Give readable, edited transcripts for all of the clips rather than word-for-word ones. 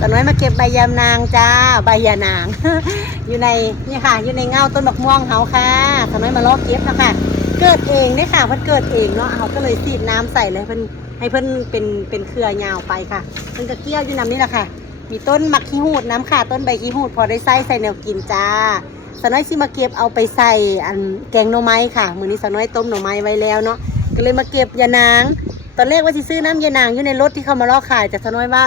สาวน้อยมาเก็บใบยานางจ้าใบยานาง อยู่ในนี่ค่ะอยู่ในเงาต้นบักม่วงเฮาค่ะสาวน้อยมาลอกเก็บนะคะเกิดเองเนี่ยค่ะเพิ่นเกิดเองเนาะเขาก็เลยสีดน้ำใส่เลยเพิ่นให้เพิ่นเป็นเครือยาวไปค่ะเพิ่นก็เกี่ยวอยู่น้ำนี่แหละค่ะมีต้นมักขี้หูดน้ำค่ะต้นใบขี้หูดพอได้ใส่แนวกินจ้าสาวน้อยสิมาเก็บเอาไปใส่อันแกงหน่อไม้ค่ะมื้อนี้สาวน้อยต้มหน่อไม้ไว้แล้วเนาะก็เลยมาเก็บยานางตอนแรกว่าสิซื้อน้ำยานางอยู่ในรถที่เขามาลอกขายแต่สาวน้อยว่า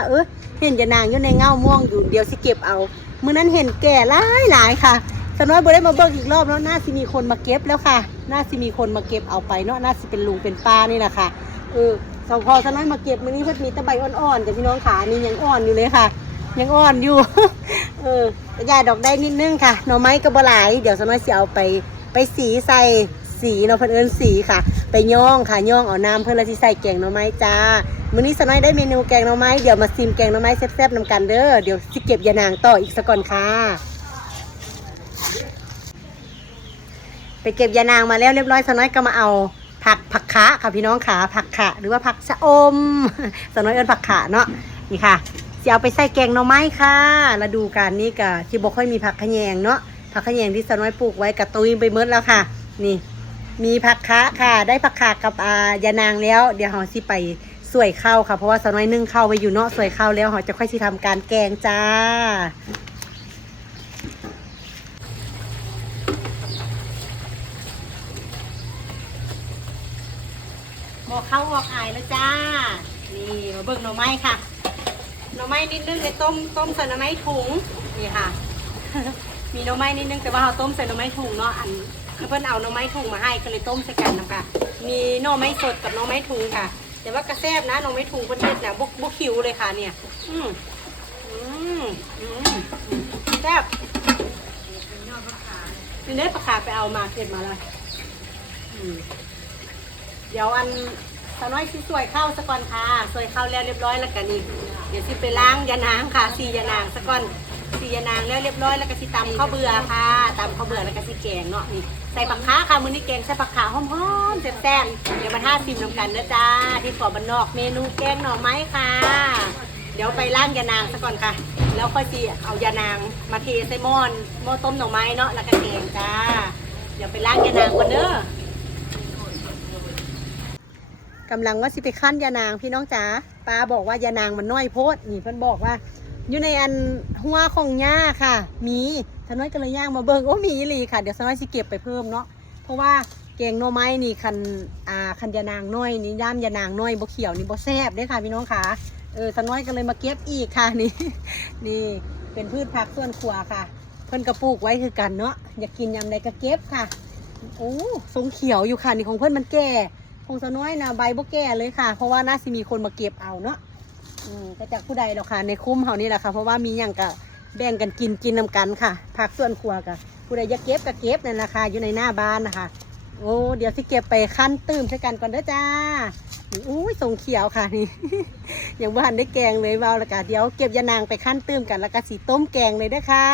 เห็นยานางอยู่ในเงาม่วงอยู่เดี๋ยวสิเก็บเอามื้อนั้นเห็นแก่หลายค่ะสาวน้อยบ่ได้มาเบิ่งอีกรอบแล้วน่าสิมีคนมาเก็บแล้วค่ะน่าสิมีคนมาเก็บเอาไปเนาะน่าสิเป็นลุงเป็นป้านี่แหละค่ะพอสาวน้อยมาเก็บมื้อนี้เพิ่นมีแต่ใบอ่อนๆจ้ะพี่น้องขานี่ยังอ่อนอยู่เลยค่ะยังอ่อนอยู่ แต่ยายดอกได้นิดนึงค่ะหน่อไม้ก็บ่หลายเดี๋ยวสาวน้อยสิเอาไปสีใส่สีเนาะเพิ่นเอิ้นสีค่ะไปย่องค่ะย่องเอาน้ำเพิ่นแล้วสิใส่แกงหน่อไม้จ้ามื้อนี้สาวน้อยได้เมนูแกงหน่อไม้เดี๋ยวมาซิมแกงหน่อไม้แซ่บๆนำกันเด้อเดี๋ยวสิเก็บยานางต่ออีกสักก่อนค่ะไปเก็บยานางมาแล้วเรียบร้อยสาวน้อยก็มาเอาผักคะค่ะพี่น้องขาผักคะหรือว่าผักชะอม สาวน้อยเอิ้นผักคะเนาะนี่ค่ะจะเอาไปใส่แกงหน่อไม้ค่ะฤดูกาลนี้ก็ที่บ่ค่อยมีผักขะแยงเนาะผักขะแยงที่สาวน้อยปลูกไว้กระตุยไปหมดแล้วค่ะนี่มีผักคะค่ะได้ผักคะกับยานางแล้วเดี๋ยวเราสิไปสวยข้าวค่ะเพราะว่าสาวน้อยนึ่งข้าวไว้อยู่เนาะสวยข้าวแล้วเราจะค่อยสิทำการแกงจ้าหมอข้าวออกอายแล้วจ้านี่มาเบิ่งหน่อไม้ค่ะหน่อไม้นิดนึงในต้มใส่หน่อไม้ถุงนี่ค่ะ มีหน่อไม้นิดนึงแต่ว่าเราต้มใส่หน่อไม้ถุงเนาะเพิ่นเอาหน่อไม้ถุงมาให้ก็เลยต้มใส่กันนะคะมีหน่อไม้สดกับหน่อไม้ถุงค่ะแต่ว่ากระแซบนะหน่อไม้ถุงเพิ่นเฮ็ดเนี่ยบุกคิวเลยค่ะเนี่ยแซ่บนี่เด้ผักขาไปเอามาเก็บมาเลยเดี๋ยวสาวน้อยสิสวยข้าวซะก่อนค่ะสวยข้าวแล้วเรียบร้อยแล้วกันนี่เดี๋ยวสิไปล้างยานางค่ะสียานางซะก่อนสียานางแล้วเรียบร้อยแล้วก็สิตำข้าวเบื่อค่ะตำข้าวเบื่อแล้วก็สิแกงเนาะนี่ใส่ผักขาค่ะมื้อนี้แกงใส่ผักขาหอมๆแซ่บๆเดี๋ยวมาท่าซิมน้ำกันนะจ้าที่ขอบ้านนอกเมนูแกงหน่อไม้ค่ะเดี๋ยวไปล้างยานางซะก่อนค่ะแล้วค่อยสิเอายานางมาเทใส่หม้อต้มหน่อไม้เนาะแล้วก็แกงจ้าเดี๋ยวไปล้างยานางก่อนเด้อกำลังว่าสิไปขั้นยานางพี่น้องจ๋าป้าบอกว่ายานางมันน้อยโพดนี่เพิ่นบอกว่าอยู่ในหัวของหญ้าค่ะมีสน้อยก็เลยย่างมาเบิ่งมีอีหลีค่ะเดี๋ยวสน้อยสิเก็บไปเพิ่มเนาะเพราะว่าแกงหน่อไม้นี่คันยานางน้อยนี่ย่ามยานางน้อยบ่เขียวนี่บ่แซ่บเด้ค่ะพี่น้องค่ะสน้อยก็เลยมาเก็บอีกค่ะนี่เป็นพืชผักสวนครัวค่ะเพิ่นก็ปลูกไว้คือกันเนาะอยากกินยำใดก็เก็บค่ะโอ้ทรงเขียวอยู่ค่ะนี่ของเพิ่นมันแก่คงสน้อยนะใบบ่แก่เลยค่ะเพราะว่าน่าสิมีคนมาเก็บเอาเนาะก็จากผู้ใดหรอกค่ะในคุ้มเขานี่แหละค่ะเพราะว่ามีอย่างกับแบ่งกันกินนำกันค่ะผักส่วนครัวกับผู้ใดอยากเก็บก็เก็บนั่นแหละค่ะอยู่ในหน้าบ้านนะคะโอ้เดี๋ยวสิเก็บไปขั้นตื้มใช้กันก่อนเด้อจ้าอุ้ยทรงเขียวค่ะนี่ อย่างบ้านได้แกงเลยเบาแล้วก็เดี๋ยวเก็บยานางไปขั้นตื้มกันแล้วก็สีต้มแกงเลยเด้อค่ะ